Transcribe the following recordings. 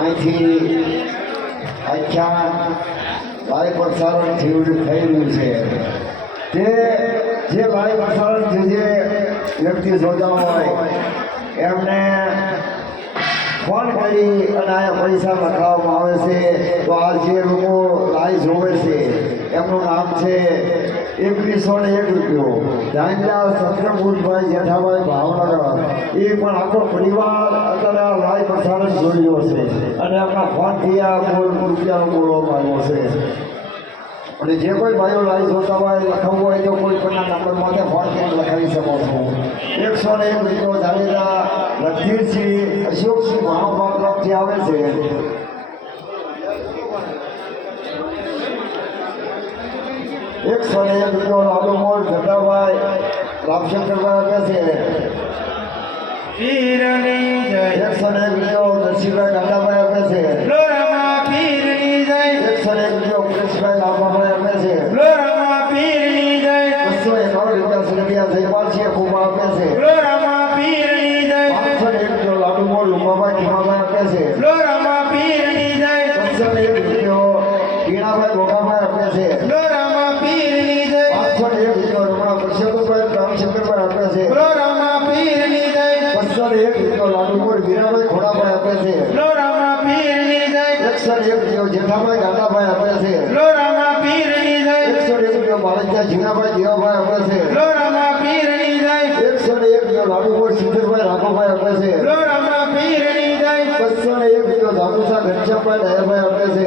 અહીંથી આખ્યા લાઈવ પ્રસારણ થઈ રહ્યું છે તે જે લાઈવ પ્રસારણ જે વ્યક્તિ જોતા હોય એમને ફોન કરી અને આ પૈસા લખાવવામાં આવે છે. તો આ જે લોકો લાઈવ જોવે છે એમનું નામ છે 2101 રૂપિયો જાંજા સત્રમૂર્તભાઈ જેઠાભાઈ ભાવનગર. એ પણ આખો પરિવાર અત્યારે આ લાઈવ પ્રસારણ જોઈ રહ્યો છે અને એમના ફોનથી આ રૂપિયાનો બોલો આવ્યો છે. અને જે કોઈ ભાઈઓ લાઈવ જોતા હોય લખાવવું હોય તો કોઈ પણના નંબરમાંથી ફોન કરીને લખાવી શકો છો. 101 રૂપિયો જાડેજા રણધીરસિંહ અશોકસિંહ મહાભાવ તરફથી આવે છે. 101 રૂપિયો લાલુમોલ ગઢાભાઈ રામશંકરભાઈ આપે છે. 101 રૂપિયો નરસિંહભાઈ ગાંડાભાઈ આપે છે. 101 રૂપિયો પરેશભાઈ લાભાભાઈ આપે છે. 251 રૂપિયા સુરભિયા જયપાલસિંહ ખૂબ આપે છે. 501 રૂપિયો લાલુમોલ ઉમાભાઈ ખીમાભાઈ આપે છે. 501 રૂપિયો પીણાભાઈ ભોગાભાઈ આપે છે. 501 રૂપિયો રમણા પરસોત્તમભાઈ રામશંકરભાઈ આપે છે. 501 રૂપિયો લાલુમોલ વીરાભાઈ ખોડાભાઈ આપે છે. 101 રૂપિયો જેઠાભાઈ ગાંડાભાઈ આપે છે. 101 રૂપિયો બાળકિયા જીનાભાઈ જીવાભાઈ આપે છે. 101 રૂપિયો લાલુમોલ સિદ્ધરભાઈ રાઘવભાઈ આપે છે. 201 રૂપિયો જાગુસા ઘનશ્યામભાઈ દયાભાઈ આપે છે.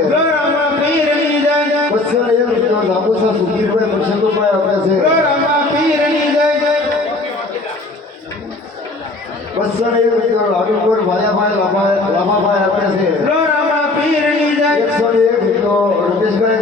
201 રૂપિયો જાગુસા સુધીરભાઈ પરસોત્તમભાઈ આપે છે. 201 રૂપિયો લાલુમોલ ભાયાભાઈ લાભાભાઈ આપે છે. 101 રૂપિયો રમેશભાઈ